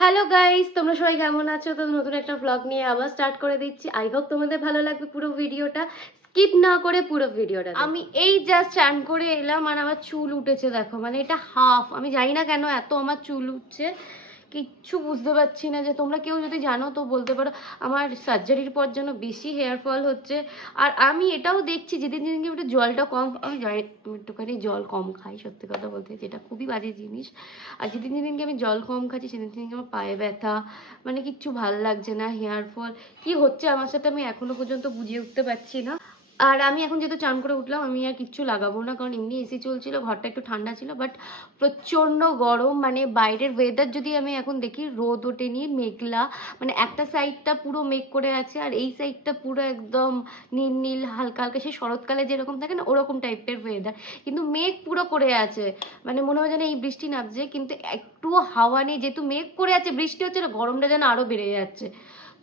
Hello guys, তোমরা সবাই কেমন আছো? তো নতুন একটা ব্লগ নিয়ে আবার স্টার্ট করে দিচ্ছি। আই হোপ তোমাদের ভালো লাগবে পুরো ভিডিওটা, স্কিপ না করে পুরো ভিডিওটা। আমি এই জাস্ট চান করে এলাম আর আমার চুল উঠেছে দেখো, মানে এটা হাফ। আমি জানি না কেন এত আমার চুল উঠছে, কিচ্ছু বুঝতে পারছি না। যে তোমরা কেউ যদি জানো তো বলতে পারো। আমার সার্জারির পর যেন বেশি হেয়ার ফল হচ্ছে। আর আমি এটাও দেখছি যেদিন যেদিনকে একটু জলটা কম, আমি জানি আমি একটুখানি জল কম খাই সত্যি কথা বলতে, যেটা খুবই বাজে জিনিস। আর যেদিন যেদিনকে আমি জল কম খাচ্ছি সেদিন সেদিনকে আমার পায়ে ব্যথা, মানে কিচ্ছু ভাল লাগছে না। হেয়ার ফল কি হচ্ছে আমার সাথে আমি এখনো পর্যন্ত বুঝিয়ে উঠতে পারছি না। আর আমি এখন যেহেতু চান করে উঠলাম, আমি আর কিচ্ছু লাগাবো না, কারণ এমনি এসি চলছিল, ঘরটা একটু ঠান্ডা ছিল। বাট প্রচণ্ড গরম, মানে বাইরের ওয়েদার যদি আমি এখন দেখি, রোদ ওঠেনি, মেঘলা, মানে একটা সাইডটা পুরো মেঘ করে আছে আর এই সাইডটা পুরো একদম নীল নীল হালকা হালকা, সেই শরৎকালে যেরকম থাকে না ওরকম টাইপের ওয়েদার, কিন্তু মেঘ পুরো করে আছে। মানে মনে হয় যেন এই বৃষ্টি নামছে, কিন্তু একটুও হাওয়া নেই। যেহেতু মেঘ করে আছে, বৃষ্টি হচ্ছে না, গরমটা যেন আরো বেড়ে যাচ্ছে।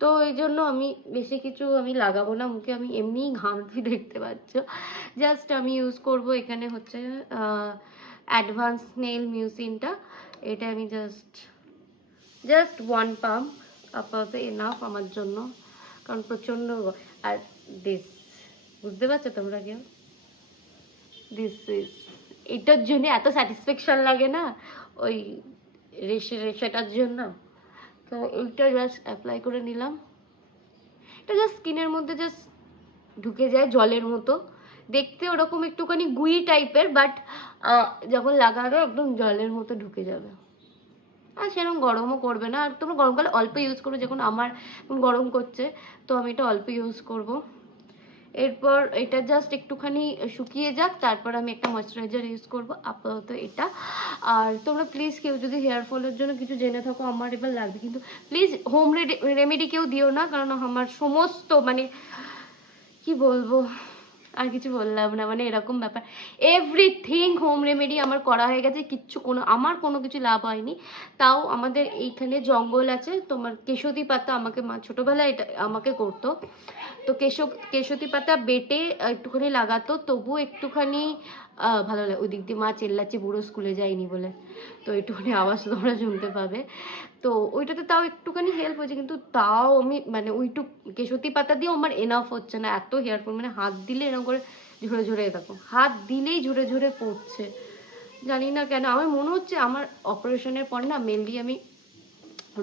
তো এই জন্য আমি বেশি কিছু আমি লাগাবো না মুখে, আমি এমনিই ঘামছি দেখতে পাচ্ছ। জাস্ট আমি ইউজ করব এখানে হচ্ছে অ্যাডভান্স নেল মিউসিনটা। এটা আমি জাস্ট জাস্ট ওয়ান পাম্প আপাতত এনাফ আমার জন্য, কারণ প্রচণ্ড। আর দিস, বুঝতে পারছো তোমরা কেউ? দিস ইজ, এটার জন্য এত স্যাটিসফ্যাকশন লাগে না ওই রেশেটার জন্য। তো এইটা জাস্ট অ্যাপ্লাই করে নিলাম। এটা জাস্ট স্কিনের মধ্যে জাস্ট ঢুকে যায় জলের মতো, দেখতে ওরকম একটুখানি গুই টাইপের, বাট যখন লাগাবে একদম জলের মতো ঢুকে যাবে। আর সেরকম গরমও করবে না। আর তোমরা গরমকালে অল্প ইউজ করো, যখন আমার গরম করছে তো আমি এটা অল্প ইউজ করব। এরপর এটা জাস্ট একটুখানি শুকিয়ে যাক, তারপর আমি একটা ময়শ্চারাইজার ইউজ করব আপাতত এটা। আর তোমরা প্লিজ কেউ যদি হেয়ার ফলের জন্য কিছু জেনে থাকো, আমার এবার লাগবে, কিন্তু প্লিজ হোম রেমেডি কেউ দিও না, কারণ আমার সমস্ত মানে কি বলবো, আর কিছু বললাম না, মানে এরকম ব্যাপার। এভরিথিং হোম রেমেডি আমার করা হয়ে গেছে, কিচ্ছু আমার কোনো কিছু লাভ হয়নি। তাও আমাদের এইখানে জঙ্গল আছে, তোমার কেশতি পাতা, আমাকে মা ছোটবেলায় এটা আমাকে করতো। তো কেশতি পাতা বেটে একটুখানি লাগাতো, তবু একটুখানি ভালো লাগে। ওই দিক দিয়ে মা চেল্লাচ্ছে বুড়ো স্কুলে যায়নি বলে, তো একটুখানি আওয়াজ তোমরা শুনতে পাবে। তো ওইটাতে তাও একটুখানি হেল্প হয়েছে, কিন্তু তাও আমি মানে ওইটুক কেশতি পাতা দিয়েও আমার এনাফ হচ্ছে না, এত হেয়ার ফল। মানে হাত দিলে এরকম করে ঝরে ঝরে, দেখো হাত দিলেই ঝরে ঝরে পড়ছে। জানি না কেন, আমার মনে হচ্ছে আমার অপারেশনের পর না মেনলি আমি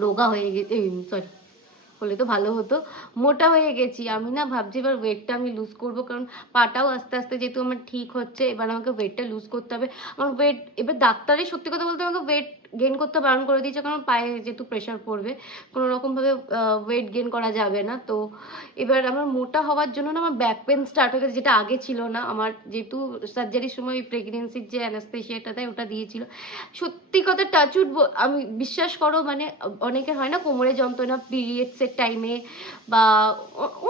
রোগা হয়ে গেছি, সরি হলে তো ভালো হতো, মোটা হয়ে গেছি আমি। না ভাবছি এবার ওয়েটটা আমি লুজ করব, কারণ পাটাও আস্তে আস্তে যেহেতু আমার ঠিক হচ্ছে, এবার আমাকে ওয়েটটা লুজ করতে হবে। আমার ওয়েট এবার ডাক্তারই সত্যি কথা বলতে আমাকে ওয়েট গেইন করতে বারণ করে দিয়েছে, কারণ পায়ে যেহেতু প্রেশার পড়বে, কোনো রকমভাবে ওয়েট গেইন করা যাবে না। তো এবার আমার মোটা হওয়ার জন্য না আমার ব্যাক পেন স্টার্ট হয়ে গেছে, যেটা আগে ছিল না আমার। যেহেতু সার্জারির সময় প্রেগনেন্সির যে অ্যানাস্থেশিয়াটা দেয় ওটা দিয়েছিল। সত্যি কথা টাচউড, আমি বিশ্বাস করো, মানে অনেকের হয় না কোমরে যন্ত্রণা পিরিয়ডসের টাইমে বা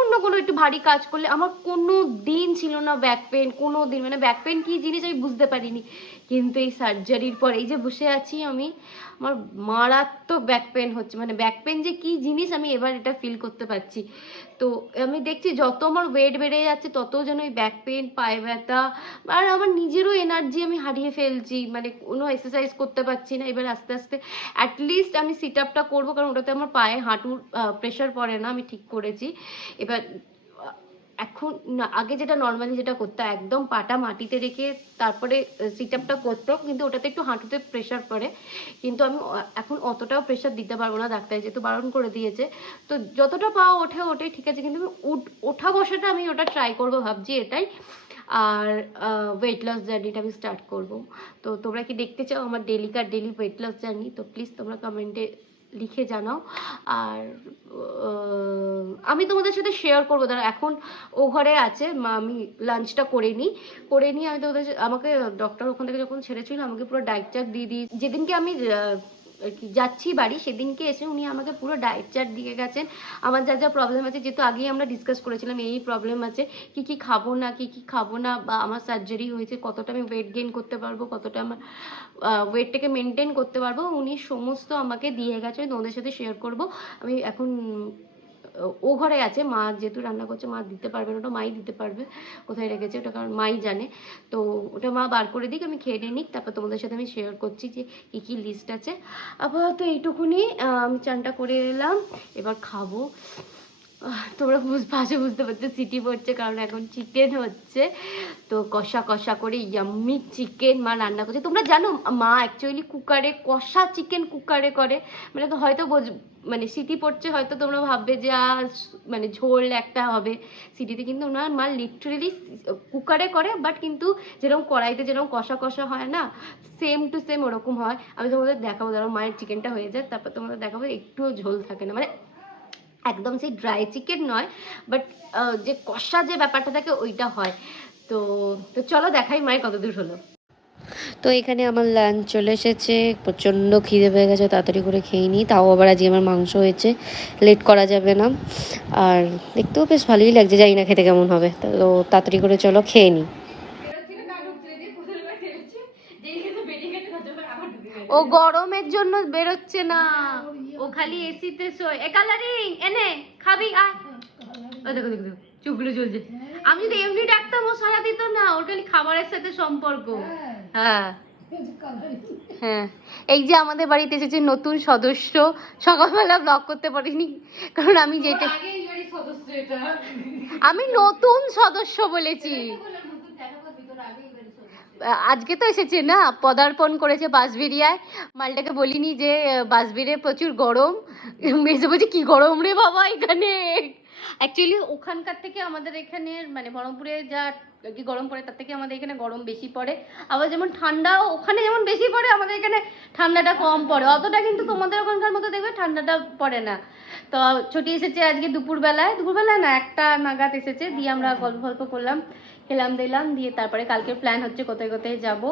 অন্য কোনো একটু ভারী কাজ করলে, আমার কোনো দিন ছিল না ব্যাক পেন, কোনো দিন। মানে ব্যাক পেন কি জিনিস আমি বুঝতে পারিনি, কিন্তু এই সার্জারির পর এই যে বসে আছি আমি, আমার মারাত্মক ব্যাক পেন হচ্ছে। মানে ব্যাক পেন যে কি জিনিস আমি এবার এটা ফিল করতে পারছি। তো আমি দেখছি যত আমার ওয়েট বেড়ে যাচ্ছে তত যেন ওই ব্যাক পেন, পায়ে ব্যথা, আর আমার নিজেরও এনার্জি আমি হারিয়ে ফেলছি, মানে কোনো এক্সারসাইজ করতে পারছি না। এবার আস্তে আস্তে অ্যাটলিস্ট আমি সিট আপটা করবো, কারণ ওটাতে আমার পায়ে হাঁটুর প্রেশার পড়ে না, আমি ঠিক করেছি। এবার এখন না, আগে যেটা নর্মালি যেটা করতাম একদম পাটা মাটিতে রেখে তারপরে সিট আপটা করতাম, কিন্তু ওটাতে একটু হাঁটুতে প্রেশার পড়ে। কিন্তু আমি এখন অতটাও প্রেশার দিতে পারবো না, ডাক্তার যেহেতু বারণ করে দিয়েছে। তো যতটা পাওয়া ওঠে ওঠে ঠিক আছে, কিন্তু ওঠা বসাটা আমি ওটা ট্রাই করবো ভাবছি এটাই। আর ওয়েট লস জার্নিটা আমি স্টার্ট করব। তো তোমরা কি দেখতে চাও আমার ডেলি ওয়েট লস জার্নি? তো প্লিজ তোমরা কমেন্টে লিখে জানাও। আর আমি তোমাদের সাথে শেয়ার করবো, দাঁড়া এখন ও ঘরে আছে, আমি লাঞ্চটা করে নিই আমি তোমাদের আমাকে ডক্টর ওখান থেকে যখন ছেড়েছিল আমাকে পুরো ডায়েট চার্ট দিয়ে দিই। যেদিনকে আমি আর কি যাচ্ছি বাড়ি, সেদিনকে এসে উনি আমাকে পুরো ডায়েট চার্ট দিয়ে গেছেন। আমার যা যা প্রবলেম আছে, যেহেতু আগেই আমরা ডিসকাস করেছিলাম এই প্রবলেম আছে, কি কি খাবো না, কি কি খাবো না, বা আমার সার্জারি হয়েছে কতটা আমি ওয়েট গেইন করতে পারবো, কতটা আমার ওয়েটটাকে মেনটেন করতে পারবো, উনি সমস্ত আমাকে দিয়ে গেছে। তোমাদের সাথে শেয়ার করব। আমি এখন ও ঘরে আছে, মা যেহেতু রান্না করছে মা দিতে পারবে না, ওটা মাই দিতে পারবে কোথায় রেখেছে ওটা, কারণ মাই জানে। তো ওটা মা বার করে দিক, আমি খেয়ে নিই, তারপর তোমাদের সাথে আমি শেয়ার করছি যে কী কী লিস্ট আছে। আপাতত এইটুকুনি, আমি চানটা করে এলাম, এবার খাবো। তোমরা বুঝতে পারছো সিটি পড়ছে, কারণ এখন চিকেন হচ্ছে, তো কষা কষা করে ইয়াম্মি চিকেন মা রান্না করছে। তোমরা জানো মা অ্যাকচুয়ালি কুকারে কষা চিকেন কুকারে করে, মানে তো হয়তো মানে সিটি পড়ছে হয়তো তোমরা ভাববে যে মানে ঝোল একটা হবে সিটিতে, কিন্তু ওনার মা লিটারেলি কুকারে করে, বাট কিন্তু যেরকম কড়াইতে যেরকম কষা কষা হয় না, সেম টু সেম ওরকম হয়। আমি তোমাদের দেখাবো, ধরো মায়ের চিকেনটা হয়ে যায় তারপর তোমাদের দেখাবো, একটুও ঝোল থাকে না, মানে একদম সেই ড্রাই চিকেন নয়, বাট যে কষা যে ব্যাপারটা থাকে ওইটা হয়। তো তো চলো দেখাই মায়ের কত দূর হলো। তো এখানে আমার লাঞ্চ চলে এসেছে, প্রচণ্ড খিদে পেয়ে গেছে, তাড়াতাড়ি করে খেয়ে নিই। তাও আবার আজকে আমার মাংস হয়েছে, লেট করা যাবে না। আর দেখতেও বেশ ভালোই লাগছে, জানি না খেতে কেমন হবে, তো তাড়াতাড়ি করে চলো খেয়ে নিই। ও গরমের জন্য বেরোচ্ছে না, ও খালি এসিতে শোয়। এ কালারিং এনে খাবি আয়, দেখো দেখো দেখো চুপগুলো জ্বলছে। আমি যদি এমনি ডাকতাম ও সারা দিত না, ওর খালি খাবারের সাথে সম্পর্ক। হ্যাঁ হ্যাঁ, এই যে আমাদের বাড়িতে এসেছে নতুন সদস্য, সকালবেলা ব্লগ করতে পারিনি কারণ আমি যেটা, আমি নতুন সদস্য বলেছি। আজকে তো এসেছে না, পদার্পণ করেছে বাঁশবেড়িয়ায়। মালটাকে বলিনি যে বাঁশবেড়িয়ায় প্রচুর গরম, এসে বলছে কি গরম রে বাবা এখানে। অ্যাকচুয়ালি ওখানকার থেকে আমাদের এখানে মানে বহরমপুরে যা কি গরম পড়ে তার থেকে আমাদের এখানে গরম বেশি পড়ে, আবার যেমন ঠান্ডা ওখানে যেমন বেশি পড়ে আমাদের এখানে ঠান্ডাটা কম পড়ে, অতটা কিন্তু তোমাদের ওখানকার মতো দেখবে ঠান্ডাটা পড়ে না। তো ছুটি এসেছে আজকে দুপুরবেলায় না 1টা নাগাদ এসেছে, দিয়ে আমরা গল্প করলাম, খেলাম দিলাম, দিয়ে তারপরে কালকের প্ল্যান হচ্ছে কোথায় কোথায় যাব।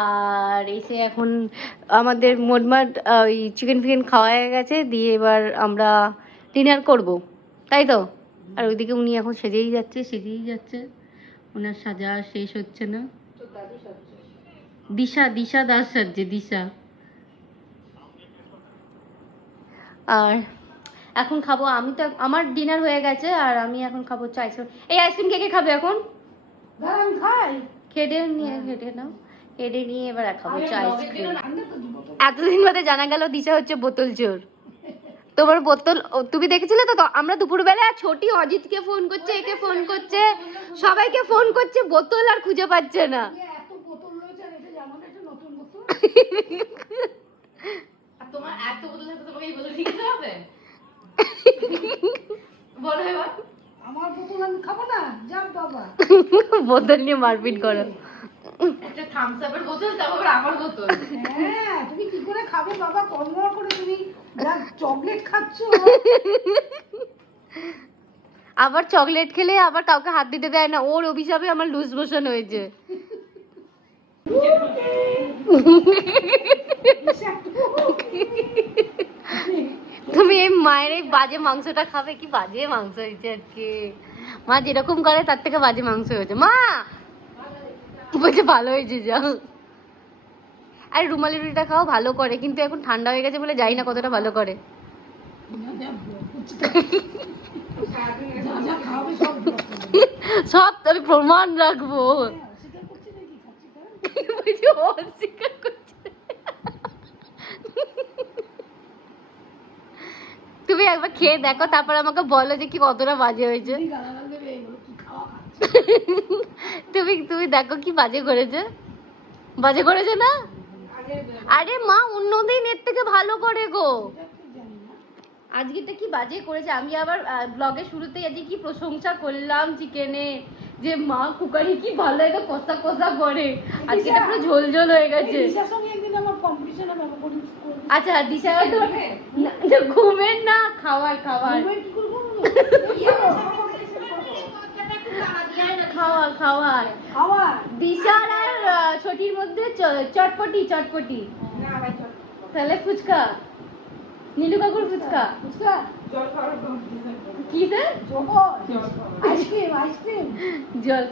আর এসে এখন আমাদের মোটমাট ওই চিকেন ফিকেন খাওয়া হয়ে গেছে, দিয়ে এবার আমরা ডিনার করব, তাই তো। আর ওইদিকে উনি এখন সেজেই যাচ্ছে, ওনার সাজা শেষ হচ্ছে না। দিশা দাস সাজছে, দিশা। আর এখন খাবো, আমি তো আমার ডিনার হয়ে গেছে, আর আমি এখন খাবো আইসক্রিম। এই আইসক্রিম কে কে খাবে এখন? খেটে নাও, খেটে নিয়ে এবার খাবো আইসক্রিম। এতদিন বাদে জানা গেল দিশা হচ্ছে বোতল চোর। তোমার বোতল তুমি দেখেছিলে তো, আমরা দুপুরবেলা ছোটি অজিতকে ফোন করছে, একে ফোন করছে, সবাইকে ফোন করছে, বোতল আর খুঁজে পাচ্ছে না। তোমার এত বোতল আছে, তোমাকে এই বোতল কিনতে হবে? বলো এবার। আমার বোতল আমি খাবো না, যাও বাবা। বোতল নিয়ে মারপিট করো। একটা থামস আপের বোতল, তারপর আমার বোতল। হ্যাঁ, তুমি কি করে খাবে বাবা, কর্মর করে তুমি যা চকলেট খাচ্ছো। আবার চকলেট খেলে আবার কাউকে হাত দিতে দেয় না, ওর অভিশাপে আমার লুজ মোশন হয়েছে। তুমি এই মায়ের এই বাজে মাংসটা খাবে, কি বাজে মাংস হয়েছে আজকে। মা যেরকম করে তার থেকে বাজে মাংস হয়েছে। মা বলছে ভালো হয়েছে, যাও। আর রুমালি রুটিটা খাও, ভালো করে, কিন্তু এখন ঠান্ডা হয়ে গেছে বলে জানি না কতটা ভালো করে। সব আমি প্রমাণ রাখবো। তুমি একবার খেয়ে দেখো, তারপর আমাকে বলো যে কি কতটা বাজে হয়েছে। তুমি দেখো কি বাজে করেছে না। আরে মা অন্যদিন এর থেকে ভালো করে গো, আজকেটা কি বাজে করেছে। আমি আবার ব্লগের শুরুতেই আজকে কি প্রশংসা করলাম চিকেনে, যে মা কুকারি কি ভালো একদম কষা কষা করে, আজকে এটা পুরো ঝোল ঝোল হয়ে গেছে। আচ্ছা দিশা তো ঘুমের না, খাওয়ার খাওয়ার দিশার আর ছোটির মধ্যে চটপটি। তাহলে ফুচকা, নীলু কাকুর ফুচকা কি স্যার, আইসক্রিম জল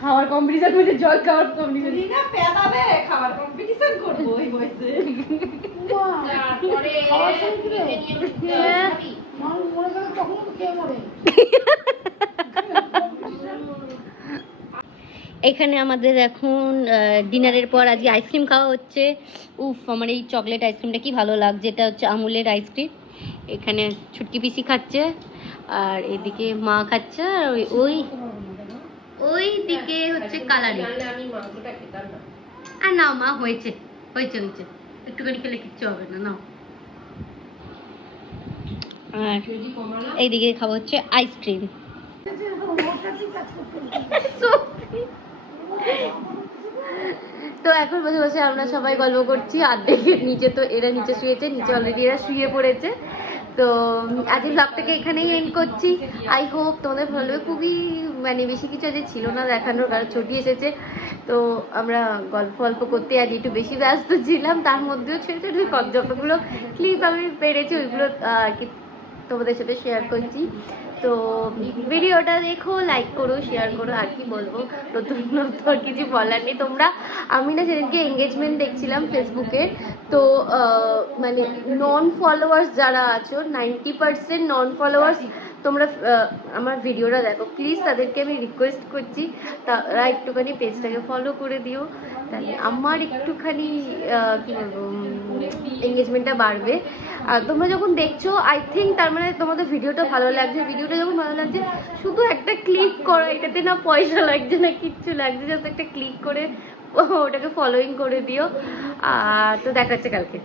খাওয়ার কম্পিটিশন, জল খাওয়ার কম্পিটিশন, খাওয়ার কম্পিটিশন করবো ওই বয়সে। এখানে আমাদের এখন ডিনারের পর আজকে আইসক্রিম খাওয়া হচ্ছে। উফ, আমার এই চকলেট আইসক্রিমটা কি ভালো লাগছে, এটা হচ্ছে আমুলের আইসক্রিম। এখানে ছুটকি পিসি খাচ্ছে, আর এদিকে মা খাচ্ছে, আর ওই ওই দিকে হচ্ছে কালারি। আর নাও মা, হয়েছে হয়েছে হয়েছে, একটুখানি খেলে কিচ্ছু হবে না, নাও। আর এইদিকে খাবো হচ্ছে আইসক্রিম। তো এখন বসে বসে আমরা সবাই গল্প করছি, অর্ধেকের নিচে, তো এরা নিচে শুয়েছে, নিচে অলরেডি এরা শুয়ে পড়েছে। তো আজকে ব্লগটাকে এখানেই এন্ড করছি। আই হোপ তোমাদের ভালো লাগবে। খুবই মানে বেশি কিছু আজ ছিল না দেখানোর, কারণ ছুটি এসেছে, তো আমরা গল্প করতে আজ একটু বেশি ব্যস্ত ছিলাম। তার মধ্যেও ছোটো ছোটো যতগুলো ক্লিপ আমি পেরেছি ওইগুলো আর কি তোমাদের সাথে শেয়ার করছি। তো ভিডিওটা দেখো, লাইক করো, শেয়ার করো, আর কি বলবো, নতুন নতুন কিছু বলার নেই। তোমরা, আমি না সেদিনকে এঙ্গেজমেন্ট দেখছিলাম ফেসবুকের, তো মানে নন ফলোয়ার্স যারা আছো, 90% নন ফলোয়ার্স তোমরা আমার ভিডিওটা দেখো প্লিজ, তাদেরকে আমি রিকোয়েস্ট করছি তারা একটুখানি পেজটাকে ফলো করে দিও, তাহলে আমার একটুখানি কী বলবো, এঙ্গেজমেন্টটা বাড়বে। আর তোমরা যখন দেখছো, আই থিঙ্ক তার মানে তোমাদের ভিডিওটা ভালো লাগছে। ভিডিওটা যখন ভালো লাগছে, শুধু একটা ক্লিক করো, এটাতে না পয়সা লাগছে না কিচ্ছু লাগছে, জাস্ট একটা ক্লিক করে ওটাকে ফলোইং করে দিও। আর তো দেখা হচ্ছে কালকে।